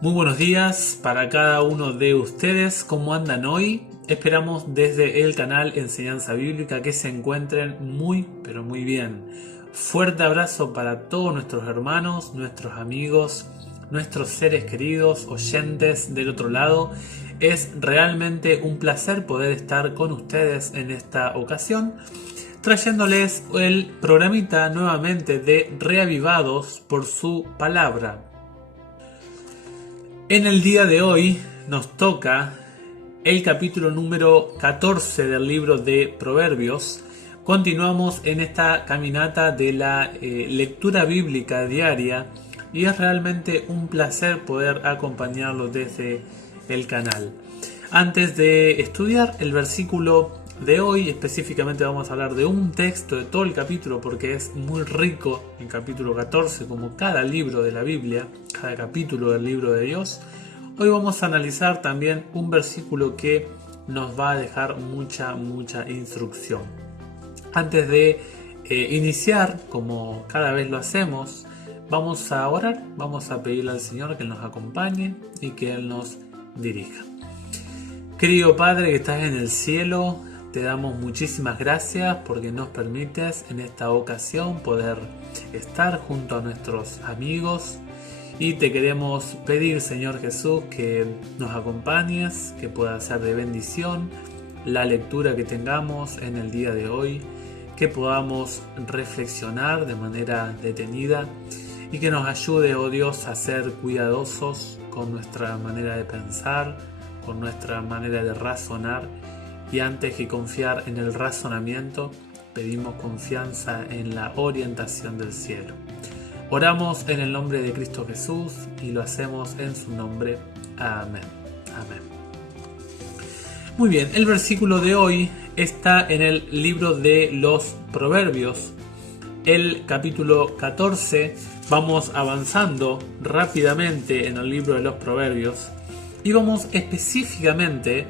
Muy buenos días para cada uno de ustedes. ¿Cómo andan hoy? Esperamos desde el canal Enseñanza Bíblica que se encuentren muy, pero muy bien. Fuerte abrazo para todos nuestros hermanos, nuestros amigos, nuestros seres queridos, oyentes del otro lado. Es realmente un placer poder estar con ustedes en esta ocasión, trayéndoles el programita nuevamente de Reavivados por su palabra. En el día de hoy nos toca el capítulo número 14 del libro de Proverbios. Continuamos en esta caminata de la lectura bíblica diaria y es realmente un placer poder acompañarlo desde el canal. Antes de estudiar el versículo de hoy, específicamente vamos a hablar de un texto de todo el capítulo porque es muy rico el capítulo 14, como cada libro de la Biblia, cada capítulo del libro de Dios. Hoy vamos a analizar también un versículo que nos va a dejar mucha instrucción. Antes de iniciar, como cada vez lo hacemos, vamos a orar, vamos a pedirle al Señor que nos acompañe y que Él nos dirija. Querido Padre que estás en el cielo, te damos muchísimas gracias porque nos permites en esta ocasión poder estar junto a nuestros amigos y te queremos pedir, Señor Jesús, que nos acompañes, que pueda ser de bendición la lectura que tengamos en el día de hoy, que podamos reflexionar de manera detenida y que nos ayude, oh Dios, a ser cuidadosos con nuestra manera de pensar, con nuestra manera de razonar. Y antes que confiar en el razonamiento, pedimos confianza en la orientación del cielo. Oramos en el nombre de Cristo Jesús y lo hacemos en su nombre. Amén. Amén. Muy bien, el versículo de hoy está en el libro de los Proverbios, el capítulo 14. Vamos avanzando rápidamente en el libro de los Proverbios y vamos específicamente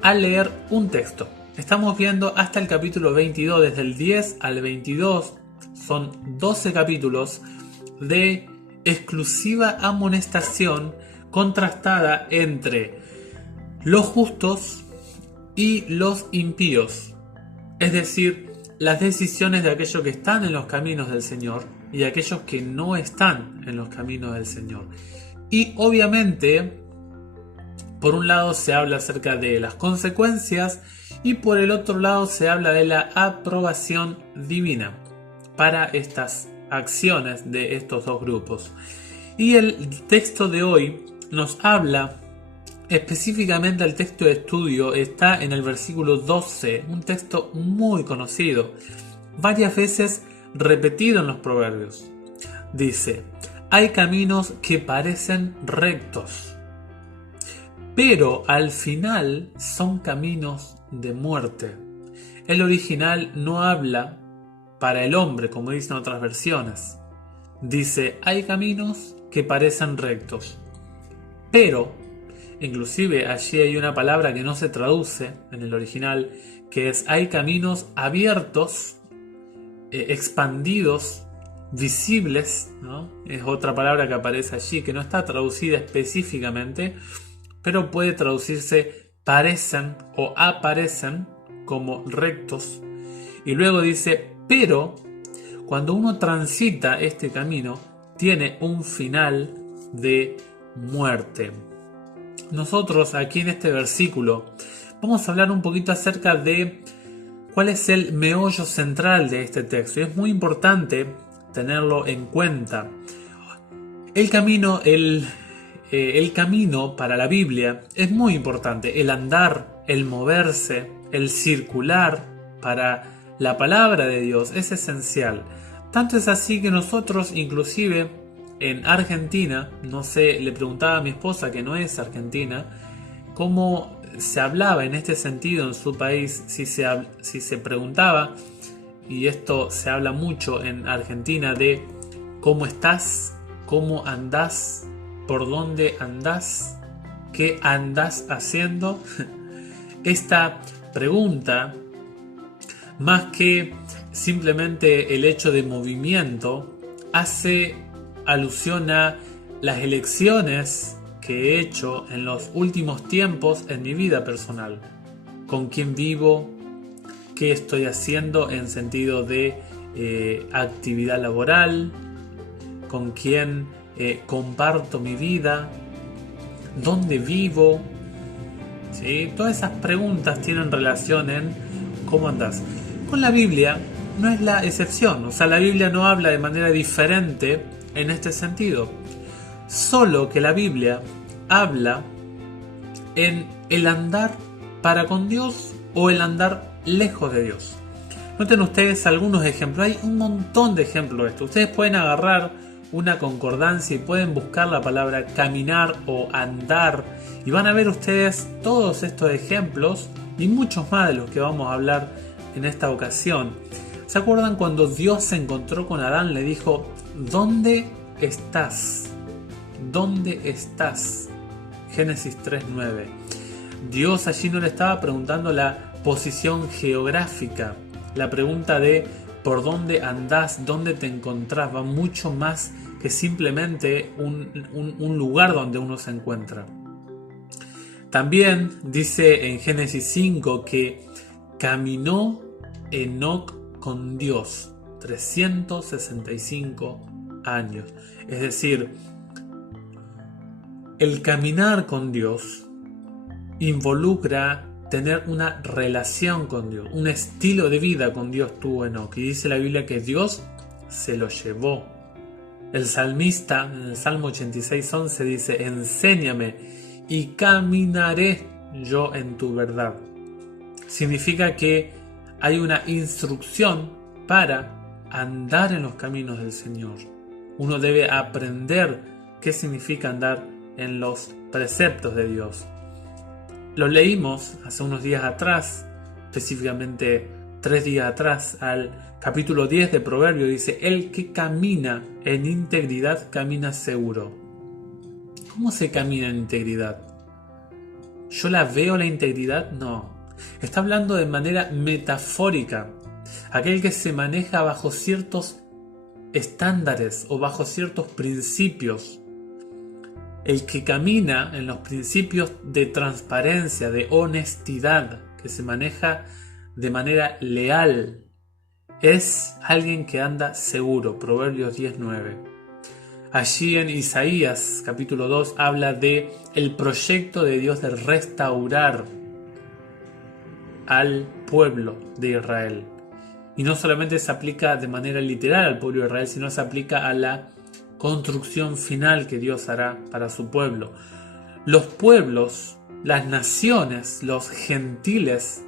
a leer un texto. Estamos viendo hasta el capítulo 22, desde el 10 al 22, son 12 capítulos de exclusiva amonestación contrastada entre los justos y los impíos, es decir, las decisiones de aquellos que están en los caminos del Señor y de aquellos que no están en los caminos del Señor. Y obviamente, por un lado se habla acerca de las consecuencias y por el otro lado se habla de la aprobación divina para estas acciones de estos dos grupos. Y el texto de hoy nos habla específicamente, el texto de estudio está en el versículo 12, un texto muy conocido, varias veces repetido en los proverbios. Dice: hay caminos que parecen rectos, pero al final son caminos de muerte. El original no habla para el hombre, como dicen otras versiones. Dice: hay caminos que parecen rectos, pero, inclusive allí hay una palabra que no se traduce en el original, que es: hay caminos abiertos, expandidos, visibles, ¿no? Es otra palabra que aparece allí, que no está traducida específicamente, pero puede traducirse parecen o aparecen como rectos. Y luego dice: pero cuando uno transita este camino, tiene un final de muerte. Nosotros aquí en este versículo vamos a hablar un poquito acerca de cuál es el meollo central de este texto. Y es muy importante tenerlo en cuenta. El camino para la Biblia es muy importante. El andar, el moverse, el circular para la palabra de Dios es esencial. Tanto es así que nosotros, inclusive en Argentina, no sé, le preguntaba a mi esposa, que no es argentina, cómo se hablaba en este sentido en su país, si se preguntaba, y esto se habla mucho en Argentina, de cómo estás, cómo andás, por dónde andás, qué andás haciendo. Esta pregunta, más que simplemente el hecho de movimiento, hace alusión a las elecciones que he hecho en los últimos tiempos en mi vida personal. Con quién vivo, qué estoy haciendo en sentido de actividad laboral, con quién comparto mi vida, dónde vivo. ¿Sí? Todas esas preguntas tienen relación en cómo andás. Con la Biblia no es la excepción, o sea, la Biblia no habla de manera diferente en este sentido. Solo que la Biblia habla en el andar para con Dios o el andar lejos de Dios. Noten ustedes algunos ejemplos, hay un montón de ejemplos de esto. Ustedes pueden agarrar una concordancia y pueden buscar la palabra caminar o andar y van a ver ustedes todos estos ejemplos y muchos más de los que vamos a hablar en esta ocasión. ¿Se acuerdan cuando Dios se encontró con Adán? Le dijo, ¿dónde estás? ¿Dónde estás? Génesis 3:9. Dios allí no le estaba preguntando la posición geográfica. La pregunta de por dónde andás, dónde te encontrás, va mucho más que simplemente un lugar donde uno se encuentra. También dice en Génesis 5 que caminó Enoc con Dios 365 años. Es decir, el caminar con Dios involucra tener una relación con Dios, un estilo de vida con Dios tuvo Enoc. Y dice la Biblia que Dios se lo llevó. El salmista en el Salmo 86:11 dice, enséñame y caminaré yo en tu verdad. Significa que hay una instrucción para andar en los caminos del Señor. Uno debe aprender qué significa andar en los preceptos de Dios. Lo leímos hace unos días atrás, específicamente 3 días atrás, al capítulo 10 de Proverbios, dice, el que camina en integridad camina seguro. ¿Cómo se camina en integridad? ¿Yo la veo la integridad? No. Está hablando de manera metafórica. Aquel que se maneja bajo ciertos estándares o bajo ciertos principios. El que camina en los principios de transparencia, de honestidad, que se maneja de manera leal, es alguien que anda seguro. Proverbios 10:9. Allí en Isaías capítulo 2 habla de el proyecto de Dios de restaurar al pueblo de Israel. Y no solamente se aplica de manera literal al pueblo de Israel, sino se aplica a la construcción final que Dios hará para su pueblo. Los pueblos, las naciones, los gentiles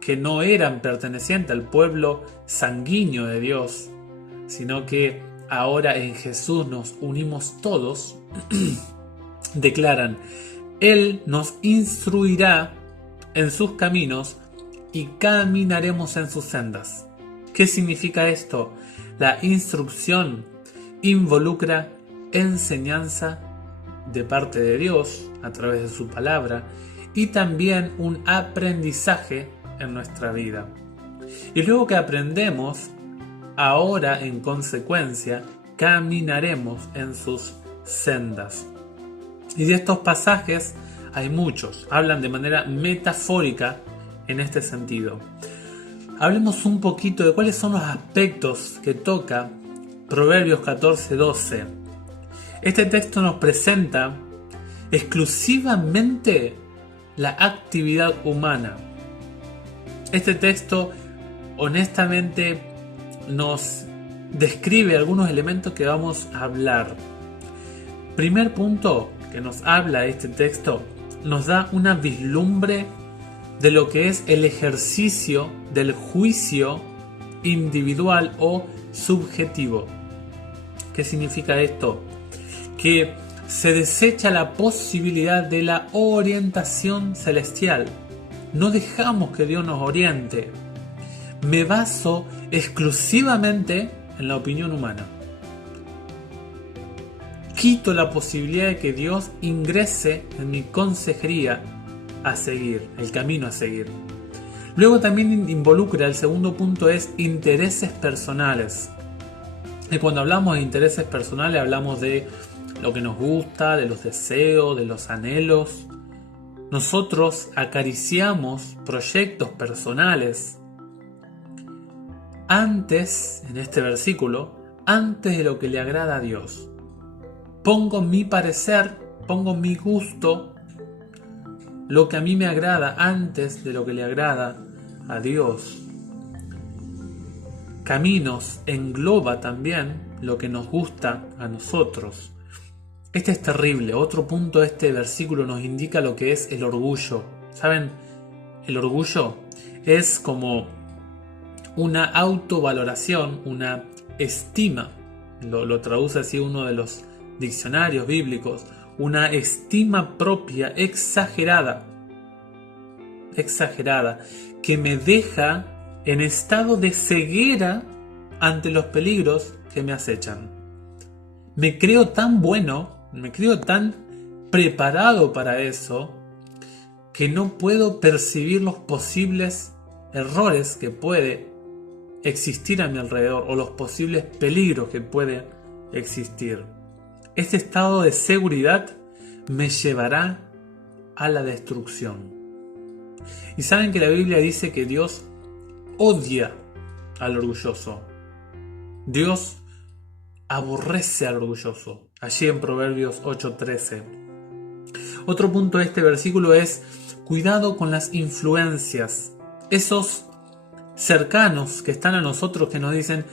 que no eran pertenecientes al pueblo sanguíneo de Dios, sino que ahora en Jesús nos unimos todos, declaran, Él nos instruirá en sus caminos y caminaremos en sus sendas. ¿Qué significa esto? La instrucción involucra enseñanza de parte de Dios a través de su palabra y también un aprendizaje en nuestra vida. Y luego que aprendemos, ahora en consecuencia caminaremos en sus sendas. Y de estos pasajes hay muchos, hablan de manera metafórica en este sentido. Hablemos un poquito de cuáles son los aspectos que toca Proverbios 14:12. Este texto nos presenta exclusivamente la actividad humana. Este texto honestamente nos describe algunos elementos que vamos a hablar. Primer punto que nos habla este texto, nos da una vislumbre de lo que es el ejercicio del juicio individual o subjetivo. ¿Qué significa esto? Que se desecha la posibilidad de la orientación celestial. No dejamos que Dios nos oriente. Me baso exclusivamente en la opinión humana. Quito la posibilidad de que Dios ingrese en mi consejería a seguir, el camino a seguir. Luego también involucra, el segundo punto es intereses personales. Y cuando hablamos de intereses personales hablamos de lo que nos gusta, de los deseos, de los anhelos. Nosotros acariciamos proyectos personales antes, en este versículo, antes de lo que le agrada a Dios. Pongo mi parecer, pongo mi gusto, lo que a mí me agrada antes de lo que le agrada a Dios. Caminos engloba también lo que nos gusta a nosotros. Este es terrible. Otro punto de este versículo nos indica lo que es el orgullo. ¿Saben? El orgullo es como una autovaloración, una estima. Lo traduce así uno de los diccionarios bíblicos. Una estima propia exagerada, que me deja en estado de ceguera ante los peligros que me acechan. Me creo tan bueno, me creo tan preparado para eso, que no puedo percibir los posibles errores que puede existir a mi alrededor o los posibles peligros que pueden existir. Este estado de seguridad me llevará a la destrucción. Y saben que la Biblia dice que Dios odia al orgulloso. Dios aborrece al orgulloso. Allí en Proverbios 8:13. Otro punto de este versículo es cuidado con las influencias. Esos cercanos que están a nosotros que nos dicen,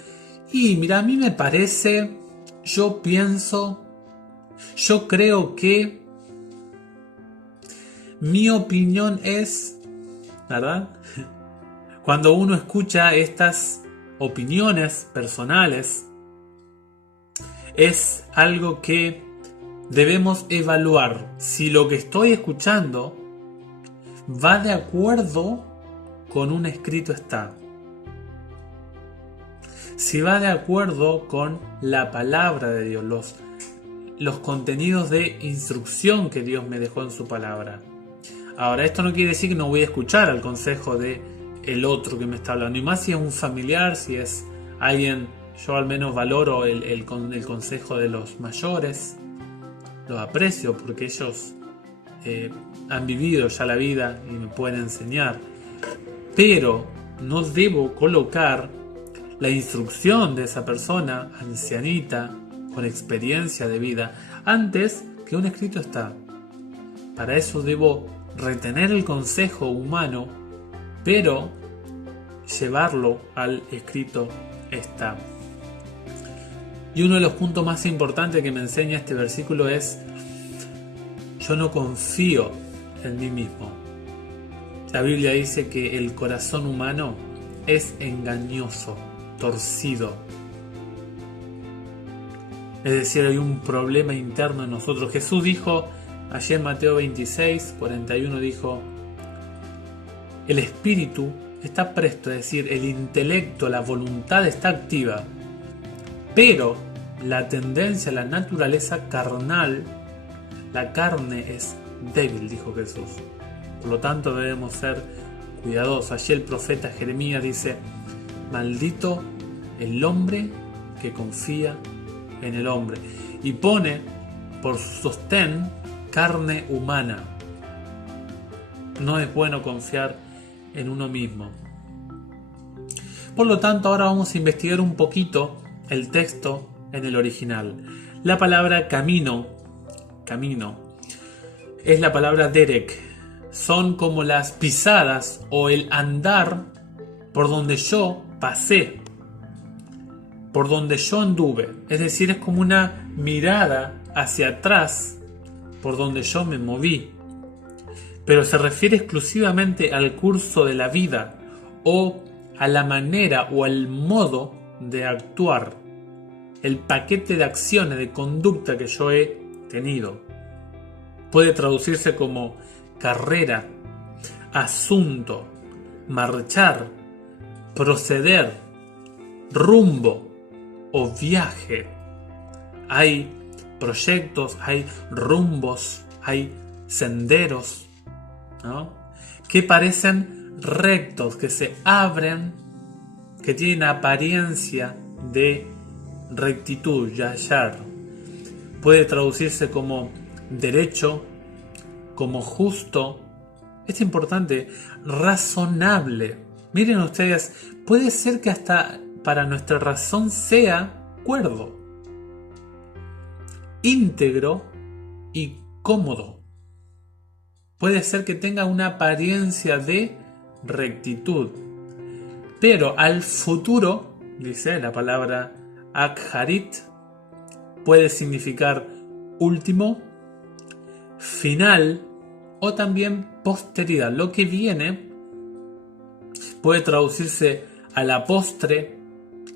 y mira, a mí me parece, yo pienso, yo creo que, mi opinión es, ¿verdad? Cuando uno escucha estas opiniones personales, es algo que debemos evaluar si lo que estoy escuchando va de acuerdo con un escrito está. Si va de acuerdo con la palabra de Dios, los contenidos de instrucción que Dios me dejó en su palabra. Ahora, esto no quiere decir que no voy a escuchar al consejo de el otro que me está hablando, y más si es un familiar, si es alguien. Yo al menos valoro el consejo de los mayores, los aprecio porque ellos han vivido ya la vida y me pueden enseñar, pero no debo colocar la instrucción de esa persona ancianita con experiencia de vida antes que un escrito está. Para eso debo retener el consejo humano, pero llevarlo al escrito está. Y uno de los puntos más importantes que me enseña este versículo es: yo no confío en mí mismo. La Biblia dice que el corazón humano es engañoso, torcido. Es decir, hay un problema interno en nosotros. Jesús dijo, allí en Mateo 26:41, dijo, el espíritu está presto, es decir, el intelecto, la voluntad está activa, pero la tendencia, la naturaleza carnal, la carne es débil, dijo Jesús. Por lo tanto debemos ser cuidadosos. Allí el profeta Jeremías dice, maldito el hombre que confía en el hombre, y pone por su sostén carne humana. No es bueno confiar en uno mismo. Por lo tanto, ahora vamos a investigar un poquito el texto en el original. La palabra camino, es la palabra derek. Son como las pisadas o el andar por donde yo pasé, por donde yo anduve. Es decir, es como una mirada hacia atrás por donde yo me moví. Pero se refiere exclusivamente al curso de la vida o a la manera o al modo de actuar, el paquete de acciones, de conducta que yo he tenido. Puede traducirse como carrera, asunto, marchar, proceder, rumbo o viaje. Hay proyectos, hay rumbos, hay senderos, ¿no?, que parecen rectos, que se abren, que tienen apariencia de rectitud, yashar. puede traducirse como derecho, como justo. Es importante, razonable. Miren ustedes, puede ser que hasta para nuestra razón sea cuerdo, íntegro y cómodo. Puede ser que tenga una apariencia de rectitud. Pero al futuro, dice la palabra akharit, puede significar último, final o también posteridad. Lo que viene puede traducirse a la postre,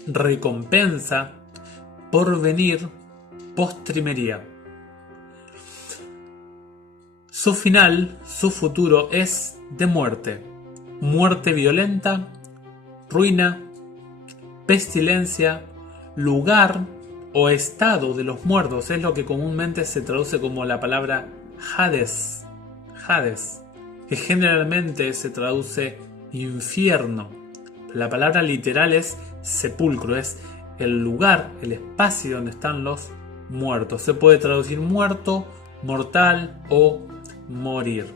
recompensa, porvenir, postrimería. Su final, su futuro es de muerte. Muerte violenta, ruina, pestilencia, lugar o estado de los muertos. Es lo que comúnmente se traduce como la palabra Hades. Hades, que generalmente se traduce infierno. La palabra literal es sepulcro, es el lugar, el espacio donde están los muertos. Se puede traducir muerto, mortal o morir.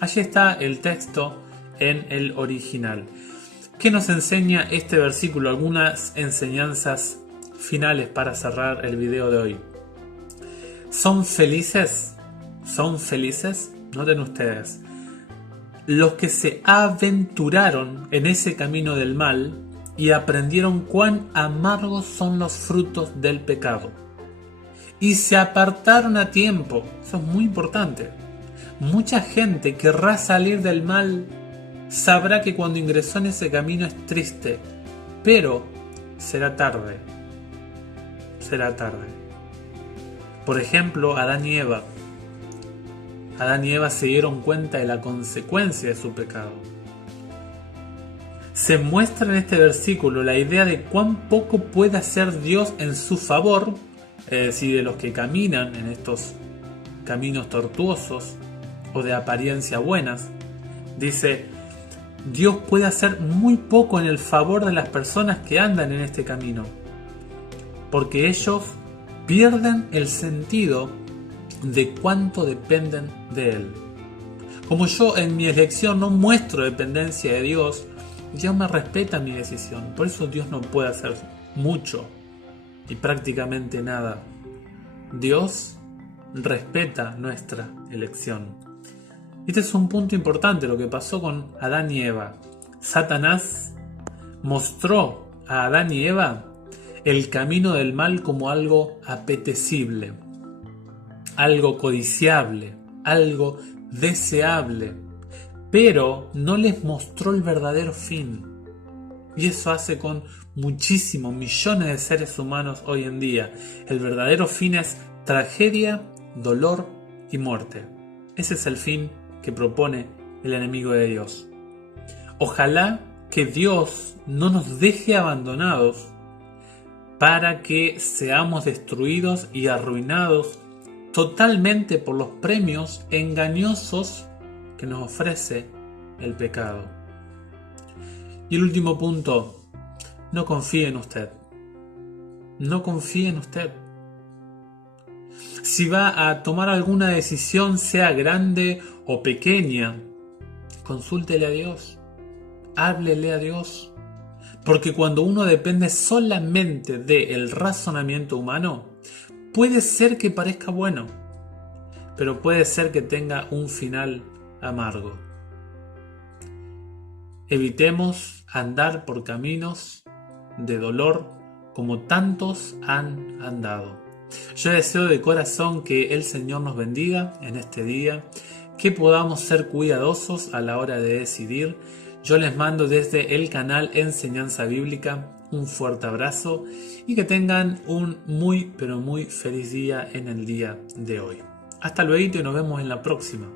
Allí está el texto en el original. ¿Qué nos enseña este versículo? Algunas enseñanzas finales para cerrar el video de hoy. ¿Son felices? ¿Son felices? Noten ustedes. Los que se aventuraron en ese camino del mal y aprendieron cuán amargos son los frutos del pecado. Y se apartaron a tiempo. Eso es muy importante. Mucha gente querrá salir del mal. Sabrá que cuando ingresó en ese camino es triste. Pero será tarde. Será tarde. Por ejemplo, Adán y Eva. Adán y Eva se dieron cuenta de la consecuencia de su pecado. Se muestra en este versículo la idea de cuán poco puede hacer Dios en su favor, es decir, de los que caminan en estos caminos tortuosos o de apariencia buenas. Dice, Dios puede hacer muy poco en el favor de las personas que andan en este camino, porque ellos pierden el sentido de cuánto dependen de Él. Como yo en mi elección no muestro dependencia de Dios, Dios me respeta mi decisión. Por eso Dios no puede hacer mucho y prácticamente nada. Dios respeta nuestra elección. Este es un punto importante, lo que pasó con Adán y Eva. Satanás mostró a Adán y Eva el camino del mal como algo apetecible, algo codiciable, algo deseable, pero no les mostró el verdadero fin. Y eso hace con muchísimos millones de seres humanos hoy en día. El verdadero fin es tragedia, dolor y muerte. Ese es el fin que propone el enemigo de Dios. Ojalá que Dios no nos deje abandonados para que seamos destruidos y arruinados totalmente por los premios engañosos que nos ofrece el pecado. Y el último punto, no confíe en usted. No confíe en usted. Si va a tomar alguna decisión, sea grande o pequeña, consúltele a Dios. Háblele a Dios. Porque cuando uno depende solamente del razonamiento humano, puede ser que parezca bueno, pero puede ser que tenga un final amargo. Evitemos andar por caminos de dolor como tantos han andado. Yo deseo de corazón que el Señor nos bendiga en este día, que podamos ser cuidadosos a la hora de decidir. Yo les mando desde el canal Enseñanza Bíblica un fuerte abrazo y que tengan un muy pero muy feliz día en el día de hoy. Hasta luego y nos vemos en la próxima.